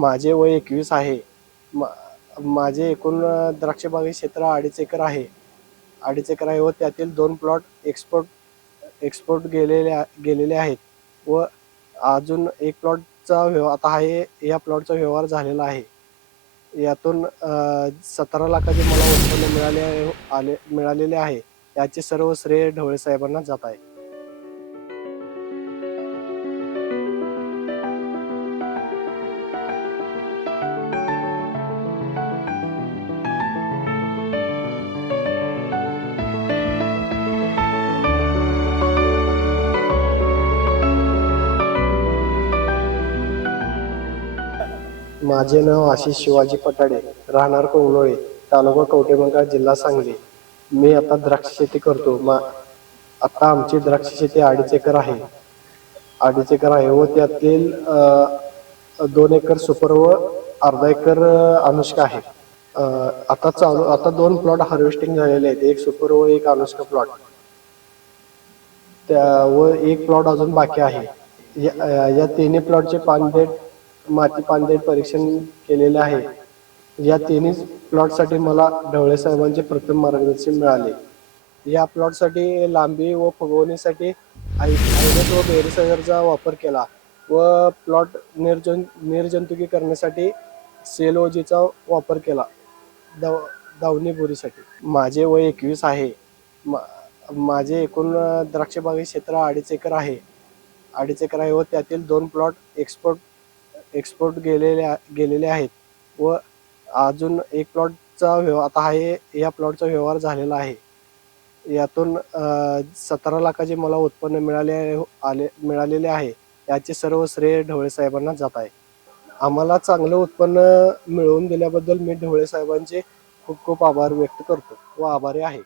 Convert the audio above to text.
माझे वय एकवीस आहे. मा माझे एकूण द्राक्षबागे क्षेत्र अडीच एकर आहे. अडीच एकर आहे व त्यातील दोन प्लॉट एक्सपोर्ट एक्सपोर्ट गेलेले गेलेले आहेत व अजून एक प्लॉटचा व्यवहार आता आहे या प्लॉटचा व्यवहार झालेला आहे. यातून सतरा लाखाचे मला उत्पन्न मिळाले आले मिळालेले आहे. याचे सर्व श्रेय ढवळे साहेबांना जात आहे. माझे नाव आशिष शिवाजी पटाडे राहणार कोंगलोळे तालुका कवटेमंका जिल्हा सांगली. मी आता द्राक्ष शेती करतो. मा आता आमची द्राक्ष शेती अडीच एकर आहे. अडीच एकर आहे व त्यातील दोन एकर सुपर व अर्धा एकर अनुष्का आहे. आता चालू आता दोन प्लॉट हार्वेस्टिंग झालेले आहेत. एक सुपर व एक अनुष्का प्लॉट. त्या व एक प्लॉट अजून बाकी आहे. या या तिन्ही प्लॉटचे पानदेट माती पानदेट परीक्षण केलेले आहे. या तिन्ही प्लॉटसाठी मला ढवळे साहेबांचे प्रथम मार्गदर्शन मिळाले. या प्लॉटसाठी लांबी व फुगवणीसाठी आयनेट व बेरीसगरचा वापर केला व प्लॉट निर्जन निर्जंतुकी करण्यासाठी सेलोजीचा वापर केला. दव दावणी बोरीसाठी माझे वय एकवीस आहे. मा माझे एकूण द्राक्षबागी क्षेत्र अडीच एकर आहे. अडीच एकर आहे व त्यातील दोन प्लॉट एक्सपोर्ट एक्सपोर्ट गेलेले गेलेले आहेत. व अजून एक प्लॉटचा व्यवहार आता हा या प्लॉटचा व्यवहार झालेला आहे. यातून सतरा लाखाचे मला उत्पन्न मिळाले आले मिळालेले आहे. याचे सर्व श्रेय ढवळे साहेबांना जात आहे. आम्हाला चांगलं उत्पन्न मिळवून दिल्याबद्दल मी ढवळे साहेबांचे खूप खूप आभार व्यक्त करतो व आभारी आहे.